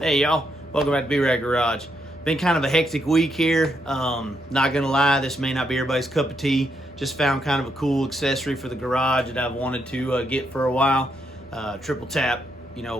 Hey y'all, welcome back to B-Rad Garage. Been kind of a hectic week here. Not gonna lie, this may not be everybody's cup of tea. Just found kind of a cool accessory for the garage that I've wanted to get for a while. Triple tap,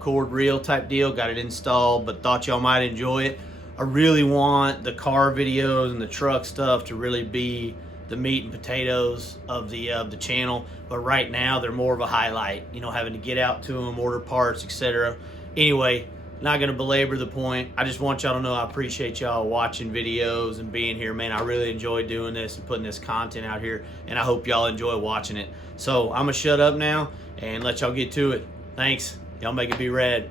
cord reel type deal. Got it installed, but thought y'all might enjoy it. I really want the car videos and the truck stuff to really be the meat and potatoes of the channel, but right now they're more of a highlight. Having to get out to them, order parts, etc. Anyway. Not going to belabor the point. I just want y'all to know I appreciate y'all watching videos and being here, man. I really enjoy doing this and putting this content out here, and I hope y'all enjoy watching it. So I'm going to shut up now and let y'all get to it. Thanks. Y'all make it be rad.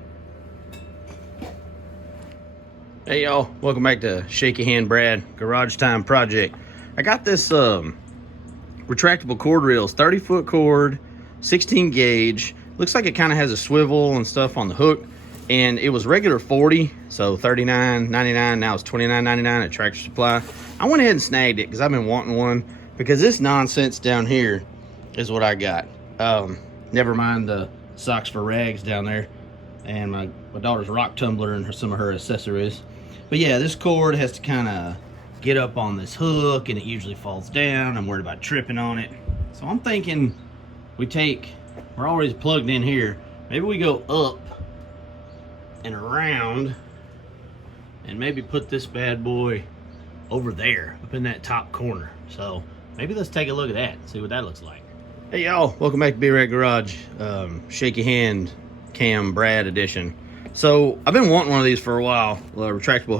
Hey, y'all. Welcome back to Shaky Hand Brad Garage Time Project. I got this retractable cord reels, 30-foot cord, 16 gauge. Looks like it kind of has a swivel and stuff on the hook. And it was regular 40, so $39.99. Now it's $29.99 at Tractor Supply. I went ahead and snagged it because I've been wanting one, because this nonsense down here is what I got. Never mind the socks for rags down there, and my daughter's rock tumbler and some of her accessories. But yeah, this cord has to kind of get up on this hook, and it usually falls down. I'm worried about tripping on it. So I'm thinking we're always plugged in here. Maybe we go up and around and maybe put this bad boy over there up in that top corner. So maybe let's take a look at that and see what that looks like. Hey y'all, welcome back to B-Rad Garage, shaky hand cam Brad edition. So I've been wanting one of these for a while, a retractable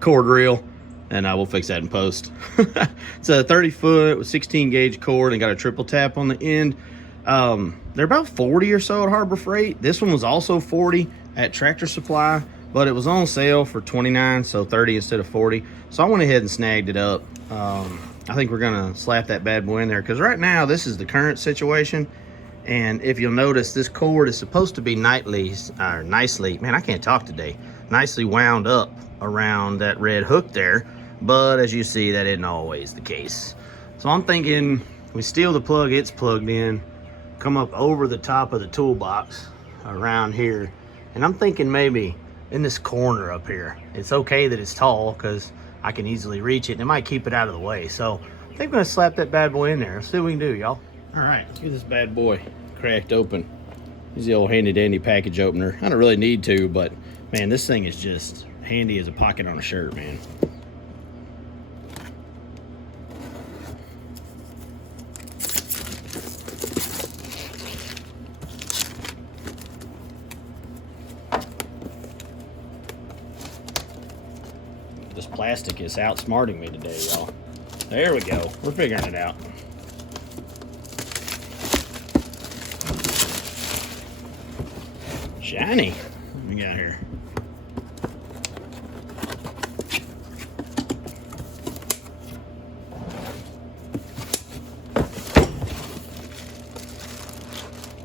cord reel, and I will fix that in post. It's a 30-foot with 16 gauge cord and got a triple tap on the end. They're about 40 or so at Harbor Freight. This one was also 40 at Tractor Supply, but it was on sale for 29, so 30 instead of 40. So I went ahead and snagged it up. I think we're gonna slap that bad boy in there, because right now this is the current situation. And if you'll notice, this cord is supposed to be nicely wound up around that red hook there, but as you see, that isn't always the case. So I'm thinking we steal the plug it's plugged in, come up over the top of the toolbox around here, and I'm thinking maybe in this corner up here. It's okay that it's tall because I can easily reach it, and it might keep it out of the way. So I think I'm gonna slap that bad boy in there. Let's see what we can do, y'all. All right, let's get this bad boy cracked open. Use the old handy dandy package opener. I don't really need to, but man, this thing is just handy as a pocket on a shirt, man. This plastic is outsmarting me today, y'all. There we go. We're figuring it out. Shiny. What we got here?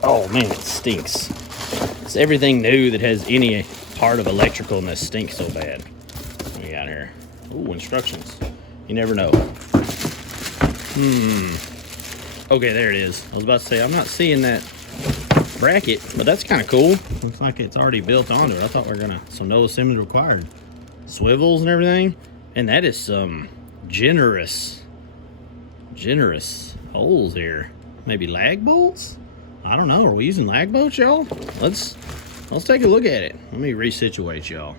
Oh man, it stinks. It's everything new that has any part of electricalness stinks so bad. What we got here? Ooh, instructions. You never know. Okay, there it is. I was about to say, I'm not seeing that bracket, but that's kind of cool. Looks like it's already built onto it. I thought we were so no assembly required. Swivels and everything. And that is some generous holes here. Maybe lag bolts? I don't know. Are we using lag bolts, y'all? Let's take a look at it. Let me resituate y'all.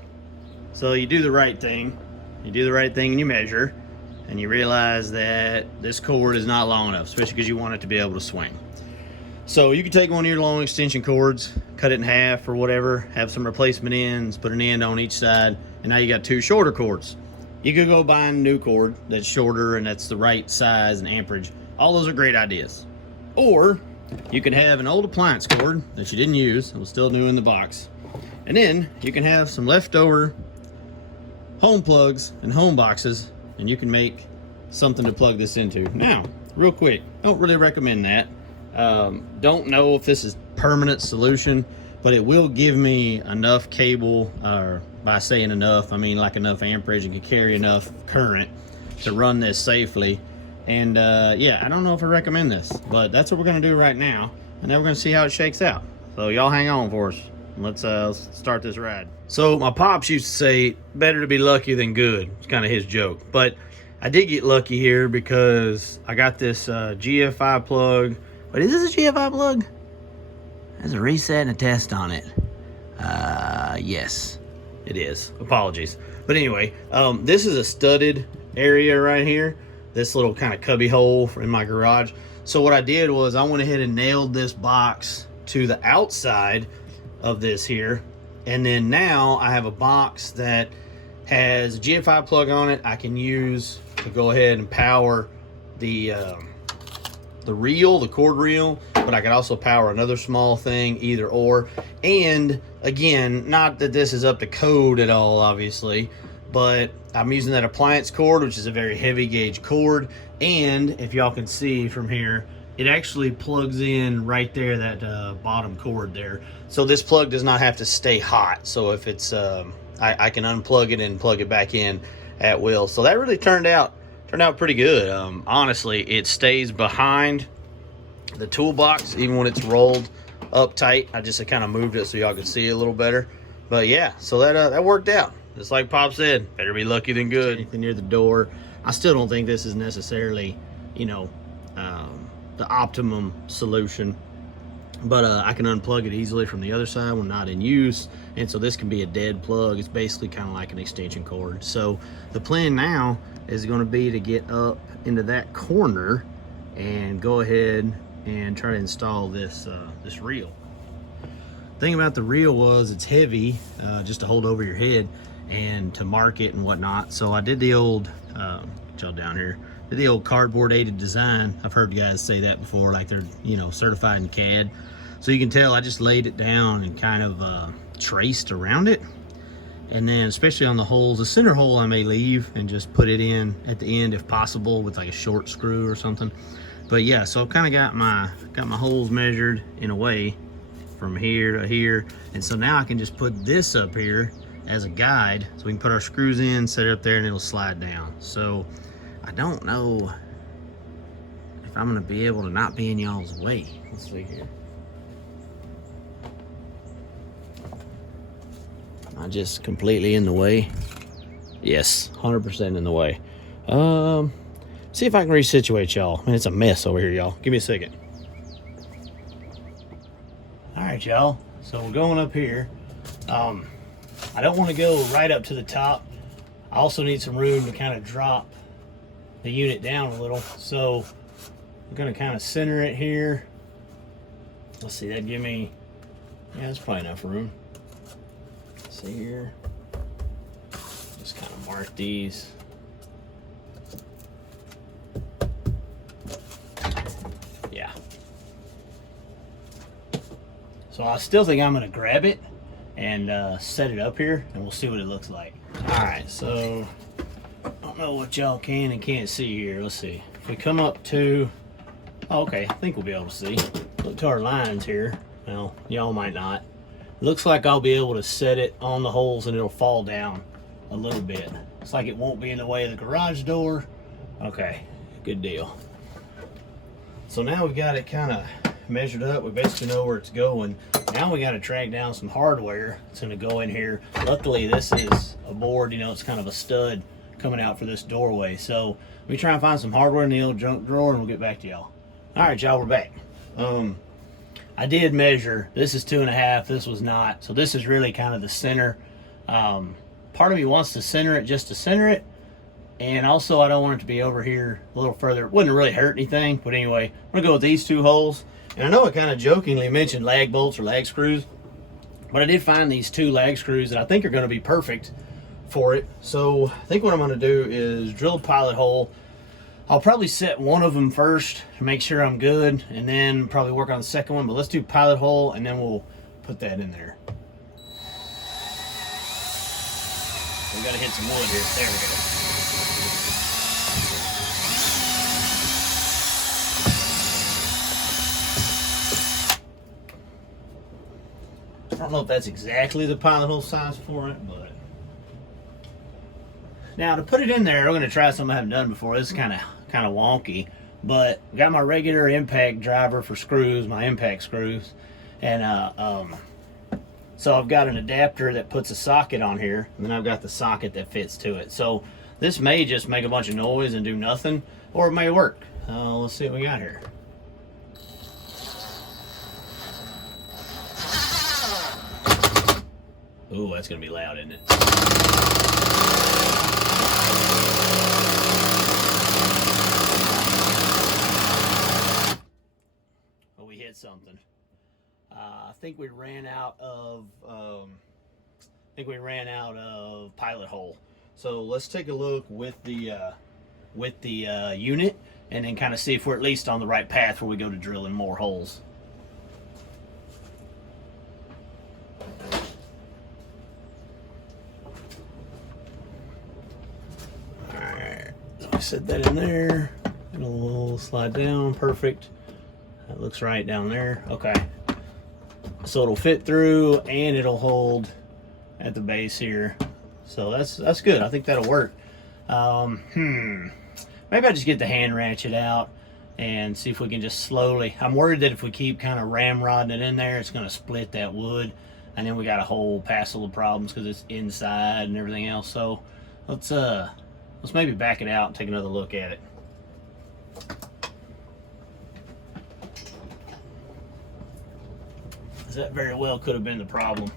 So you do the right thing. You do the right thing and you measure, and you realize that this cord is not long enough, especially because you want it to be able to swing. So you can take one of your long extension cords, cut it in half or whatever, have some replacement ends, put an end on each side, and now you got two shorter cords. You could go buy a new cord that's shorter and that's the right size and amperage. All those are great ideas. Or you could have an old appliance cord that you didn't use, it was still new in the box. And then you can have some leftover home plugs and home boxes, and you can make something to plug this into. Now, real quick, don't really recommend that. Don't know if this is permanent solution, but it will give me enough cable, or by saying enough, I mean like enough amperage and can carry enough current to run this safely. And yeah, I don't know if I recommend this, but that's what we're gonna do right now, and then we're gonna see how it shakes out. So y'all hang on for us. Let's start this ride. So my pops used to say, better to be lucky than good. It's kind of his joke. But I did get lucky here because I got this GFI plug. But is this a GFI plug? There's a reset and a test on it. Yes, it is. Apologies. But anyway, this is a studded area right here. This little kind of cubby hole in my garage. So what I did was I went ahead and nailed this box to the outside of this here. And then now I have a box that has a GFI plug on it. I can use to go ahead and power the reel, the cord reel, but I can also power another small thing, either or. And again, not that this is up to code at all, obviously, but I'm using that appliance cord, which is a very heavy gauge cord. And if y'all can see from here, it actually plugs in right there, that bottom cord there. So this plug does not have to stay hot. So if it's, I can unplug it and plug it back in at will. So that really turned out pretty good. Honestly, it stays behind the toolbox even when it's rolled up tight. I just kind of moved it so y'all could see it a little better. But yeah, so that worked out. Just like Pop said, better be lucky than good. Anything near the door. I still don't think this is necessarily, you know, the optimum solution. But I can unplug it easily from the other side when not in use. And so this can be a dead plug. It's basically kind of like an extension cord. So the plan now is going to be to get up into that corner and go ahead and try to install this this reel. Thing about the reel was it's heavy, just to hold over your head and to mark it and whatnot. So I did the old, y'all down here, did the old cardboard aided design. I've heard guys say that before, like they're, you know, certified in CAD. So you can tell I just laid it down and kind of traced around it. And then especially on the holes, the center hole I may leave and just put it in at the end if possible with like a short screw or something. But yeah, so I've kind of got my holes measured in a way from here to here. And so now I can just put this up here as a guide. So we can put our screws in, set it up there, and it'll slide down. So I don't know if I'm gonna be able to not be in y'all's way. Let's see here. Am I just completely in the way? Yes, 100% in the way. See if I can resituate y'all. Man, it's a mess over here, y'all. Give me a second. All right, y'all. So we're going up here. I don't want to go right up to the top. I also need some room to kind of drop the unit down a little. So I'm going to kind of center it here. Let's see, that'd give me, yeah, that's probably enough room. Let's see here. Just kind of mark these. Yeah. So I still think I'm going to grab it and set it up here, and we'll see what it looks like. All right, so I don't know what y'all can and can't see here. Let's see. If we come up to, oh, okay, I think we'll be able to see. Look to our lines here. Well, y'all might not. Looks like I'll be able to set it on the holes and it'll fall down a little bit. It's like it won't be in the way of the garage door. Okay, good deal. So now we've got it kind of measured up. We basically know where it's going. Now we got to track down some hardware. It's going to go in here. Luckily, this is a board, you know, it's kind of a stud coming out for this doorway. So let me try and find some hardware in the old junk drawer and we'll get back to y'all. All right, y'all, we're back. I did measure. This is 2.5. This was not. So this is really kind of the center. Part of me wants to center it just to center it. And also I don't want it to be over here a little further. It wouldn't really hurt anything. But anyway, I'm going to go with these two holes. And I know I kind of jokingly mentioned lag bolts or lag screws. But I did find these two lag screws that I think are going to be perfect for it. So I think what I'm going to do is drill a pilot hole. I'll probably set one of them first to make sure I'm good, and then probably work on the second one. But let's do pilot hole, and then we'll put that in there. We got to hit some wood here. There we go. I don't know if that's exactly the pilot hole size for it, but now to put it in there, I'm going to try something I haven't done before. This is kind of wonky, but I got my regular impact driver for screws, my impact screws, and So I've got an adapter that puts a socket on here, and then I've got the socket that fits to it. So this may just make a bunch of noise and do nothing, or it may work. Let's see what we got here. Ooh, that's gonna be loud, isn't it? Oh, we hit something. I think we ran out of pilot hole. So let's take a look with the unit, and then kind of see if we're at least on the right path where we go to drilling more holes. All right, so I set that in there. It'll slide down, perfect. That looks right down there. Okay. So it'll fit through and it'll hold at the base here. So that's good. I think that'll work. Maybe I just get the hand ratchet out and see if we can just slowly. I'm worried that if we keep kind of ramrodding it in there, it's going to split that wood, and then we got a whole passel of problems because it's inside and everything else. So let's maybe back it out and take another look at it. That very well could have been the problem.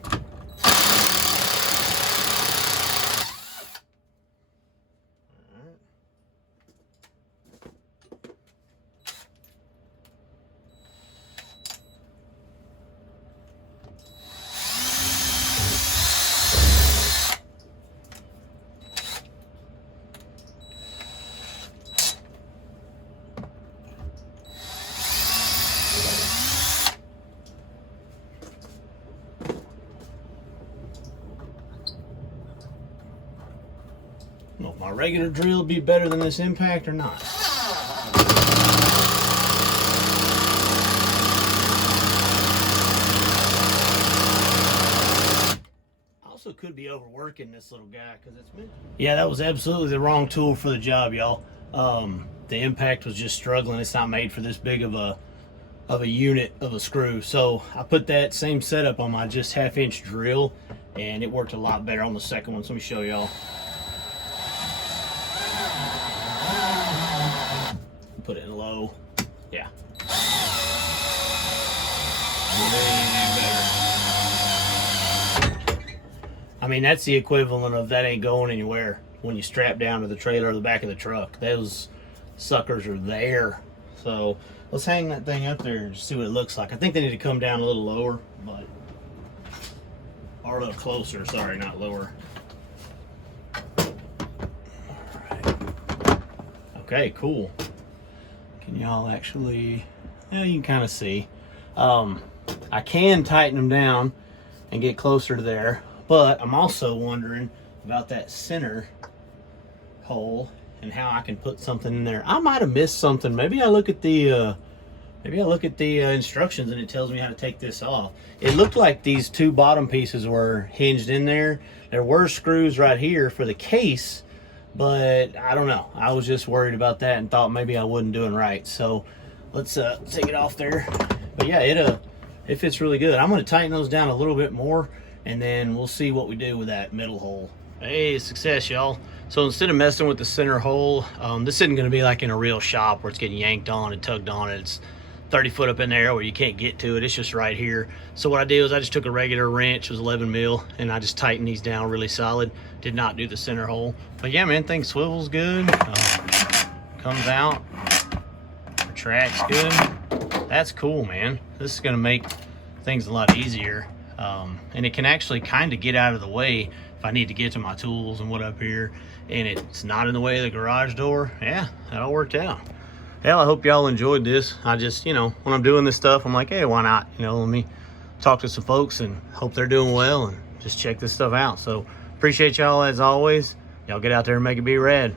Will my regular drill be better than this impact or not? Also could be overworking this little guy because it's meant. Yeah, that was absolutely the wrong tool for the job, y'all. The impact was just struggling. It's not made for this big of a unit of a screw. So I put that same setup on my just 1/2 inch drill, and it worked a lot better on the second one. So let me show y'all. Put it in low. Yeah. I mean, that's the equivalent of that ain't going anywhere when you strap down to the trailer or the back of the truck. Those suckers are there. So let's hang that thing up there and see what it looks like. I think they need to come down a little lower, but or a little closer. Sorry, not lower. All right. Okay, cool. Can y'all actually, yeah, you can kind of see. I can tighten them down and get closer to there, but I'm also wondering about that center hole and how I can put something in there. I might have missed something. Maybe I look at the instructions and it tells me how to take this off. It looked like these two bottom pieces were hinged in there. There were screws right here for the case, but I don't know. I was just worried about that and thought maybe I wasn't doing right. So let's take it off there. But yeah, it fits really good. I'm going to tighten those down a little bit more, and then we'll see what we do with that middle hole. Hey, success, y'all. So instead of messing with the center hole, this isn't going to be like in a real shop where it's getting yanked on and tugged on. It's 30 foot up in there where you can't get to it. It's just right here. So what I did was I just took a regular wrench, it was 11 mil, and I just tightened these down really solid. Did not do the center hole. But yeah, man, thing swivels good. Comes out, retracts good. That's cool, man. This is gonna make things a lot easier. And it can actually kind of get out of the way if I need to get to my tools and what up here, and it's not in the way of the garage door. Yeah, that all worked out. Hell, I hope y'all enjoyed this. I just, you know, when I'm doing this stuff, I'm like, hey, why not? You know, let me talk to some folks and hope they're doing well and just check this stuff out. So appreciate y'all as always. Y'all get out there and make it be rad.